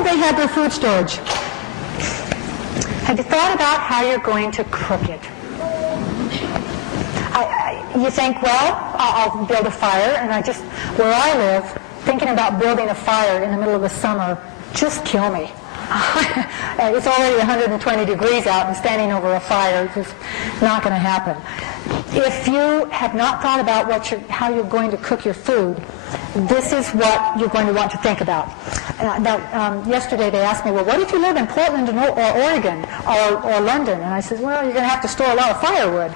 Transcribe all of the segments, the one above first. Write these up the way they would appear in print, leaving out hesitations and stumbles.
would they have their food storage? Have you thought about how you're going to cook it? You think, well, I'll build a fire, and where I live, thinking about building a fire in the middle of the summer just kill me. It's already 120 degrees out, and standing over a fire is just not going to happen. If you have not thought about how you're going to cook your food, this is what you're going to want to think about. Yesterday they asked me, well, what if you live in Portland or Oregon or London? And I said, well, you're going to have to store a lot of firewood.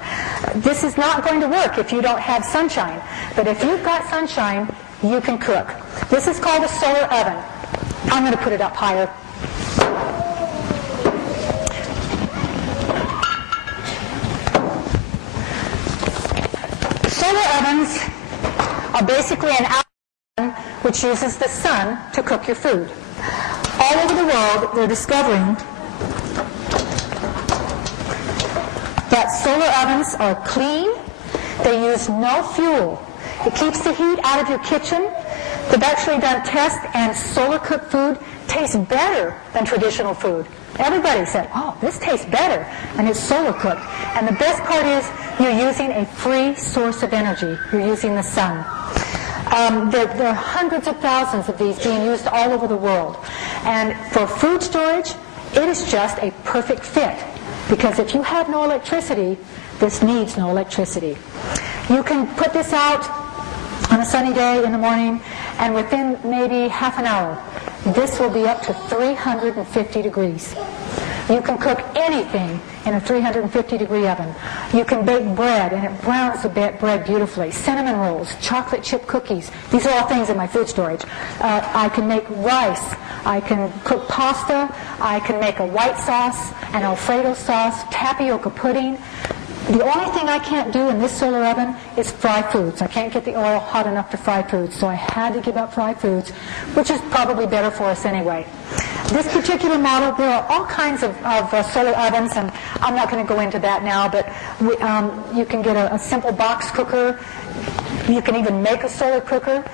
This is not going to work if you don't have sunshine. But if you've got sunshine, you can cook. This is called a solar oven. I'm going to put it up higher. Solar ovens are basically an oven which uses the sun to cook your food. All over the world, they're discovering that solar ovens are clean. They use no fuel. It keeps the heat out of your kitchen. They've actually done tests, and solar-cooked food tastes better than traditional food. Everybody said, oh, this tastes better, and it's solar-cooked. And the best part is you're using a free source of energy. You're using the sun. There are hundreds of thousands of these being used all over the world. And for food storage, it is just a perfect fit. Because if you have no electricity, this needs no electricity. You can put this out on a sunny day in the morning, and within maybe half an hour, this will be up to 350 degrees. You can cook anything in a 350-degree oven. You can bake bread, and it browns the bread beautifully. Cinnamon rolls, chocolate chip cookies. These are all things in my food storage. I can make rice. I can cook pasta. I can make a white sauce, an Alfredo sauce, tapioca pudding. The only thing I can't do in this solar oven is fry foods. I can't get the oil hot enough to fry foods, so I had to give up fried foods, which is probably better for us anyway. This particular model, there are all kinds of solar ovens, and I'm not going to go into that now, but you can get a simple box cooker. You can even make a solar cooker.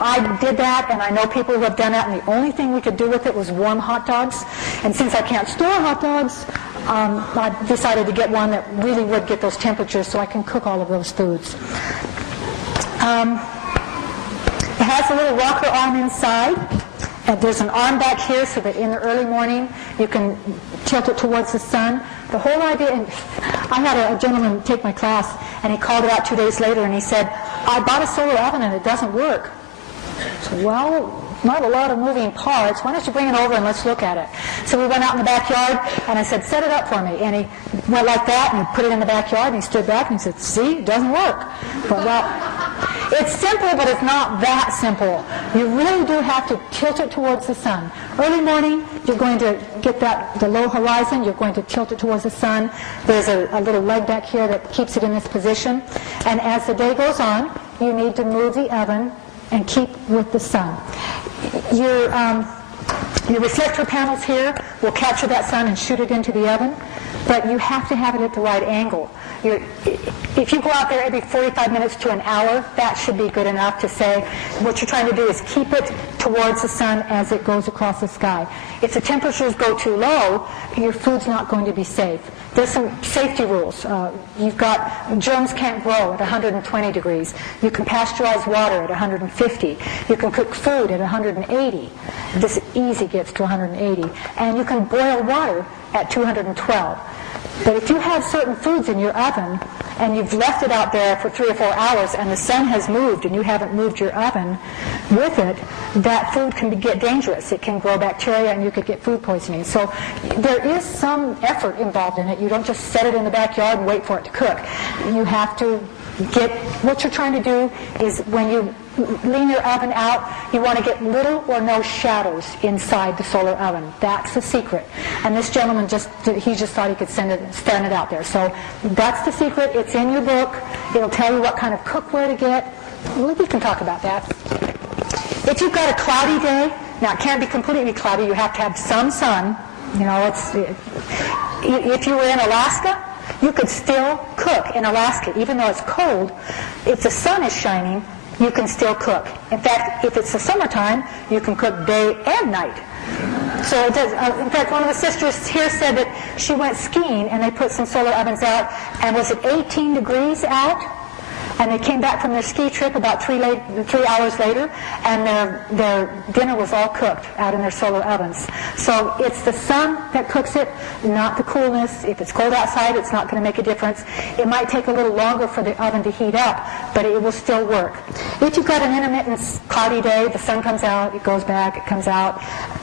I did that, and I know people who have done that, and the only thing we could do with it was warm hot dogs. And since I can't store hot dogs, I decided to get one that really would get those temperatures so I can cook all of those foods. It has a little rocker arm inside. And there's an arm back here so that in the early morning you can tilt it towards the sun. The whole idea, and I had a gentleman take my class, and he called it out 2 days later, and he said, I bought a solar oven and it doesn't work. I said, well, not a lot of moving parts. Why don't you bring it over and let's look at it? So we went out in the backyard, and I said, set it up for me. And he went like that, and he put it in the backyard, and he stood back, and he said, see, it doesn't work. But, well, it's simple, but it's not that simple. You really do have to tilt it towards the sun. Early morning, you're going to get the low horizon. You're going to tilt it towards the sun. There's a little leg back here that keeps it in this position. And as the day goes on, you need to move the oven and keep with the sun. Your reflector panels here will capture that sun and shoot it into the oven, but you have to have it at the right angle. If you go out there every 45 minutes to an hour, that should be good enough to say what you're trying to do is keep it towards the sun as it goes across the sky. If the temperatures go too low, your food's not going to be safe. There's some safety rules. You've got germs can't grow at 120 degrees. You can pasteurize water at 150. You can cook food at 180. This easy gets to 180. And you can boil water at 212. But if you have certain foods in your oven and you've left it out there for 3 or 4 hours and the sun has moved and you haven't moved your oven with it, that food can get dangerous. It can grow bacteria and you could get food poisoning. So there is some effort involved in it. You don't just set it in the backyard and wait for it to cook. You have to what you're trying to do is when you lean your oven out, you want to get little or no shadows inside the solar oven. That's the secret. And this gentleman just thought he could stand it out there. So that's the secret. It's in your book. It'll tell you what kind of cookware to get. Well, we can talk about that. If you've got a cloudy day, now it can't be completely cloudy. You have to have some sun. You know, if you were in Alaska, you could still cook in Alaska, even though it's cold. If the sun is shining, you can still cook. In fact, if it's the summertime, you can cook day and night. So it does. In fact, one of the sisters here said that she went skiing and they put some solar ovens out, and was it 18 degrees out? And they came back from their ski trip about 3 hours later, and their dinner was all cooked out in their solar ovens. So it's the sun that cooks it, not the coolness. If it's cold outside, it's not going to make a difference. It might take a little longer for the oven to heat up, but it will still work. If you've got an intermittent cloudy day, the sun comes out, it goes back, it comes out.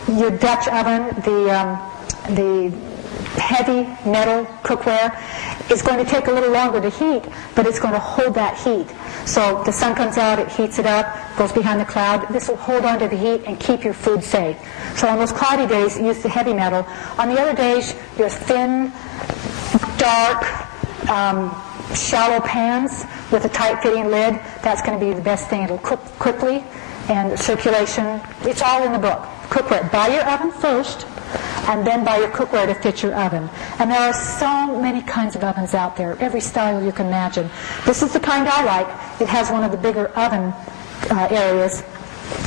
Your Dutch oven, the heavy metal cookware, is going to take a little longer to heat, but it's going to hold that heat. So the sun comes out, it heats it up, goes behind the cloud. This will hold on to the heat and keep your food safe. So on those cloudy days, use the heavy metal. On the other days, your thin, dark, shallow pans with a tight-fitting lid. That's going to be the best thing. It'll cook quickly, and circulation. It's all in the book. Cookware. Buy your oven first, and then buy your cookware to fit your oven. And there are so many kinds of ovens out there, every style you can imagine. This is the kind I like. It has one of the bigger oven areas,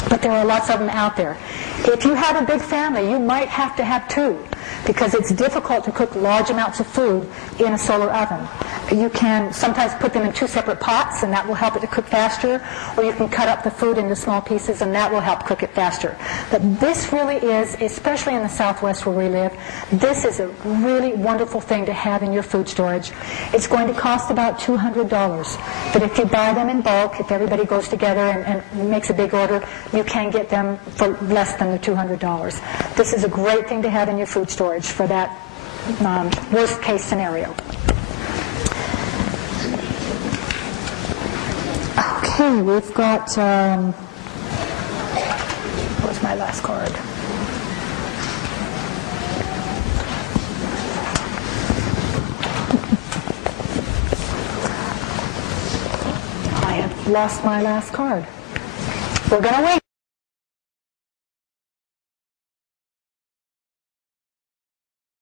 but there are lots of them out there. If you have a big family, you might have to have two, because it's difficult to cook large amounts of food in a solar oven. You can sometimes put them in two separate pots, and that will help it to cook faster, or you can cut up the food into small pieces, and that will help cook it faster. But this really is, especially in the Southwest where we live, this is a really wonderful thing to have in your food storage. It's going to cost about $200, but if you buy them in bulk, if everybody goes together and makes a big order, you can get them for less than the $200. This is a great thing to have in your food storage for that worst case scenario. Okay, we've got, where's my last card? I have lost my last card. We're going to wait.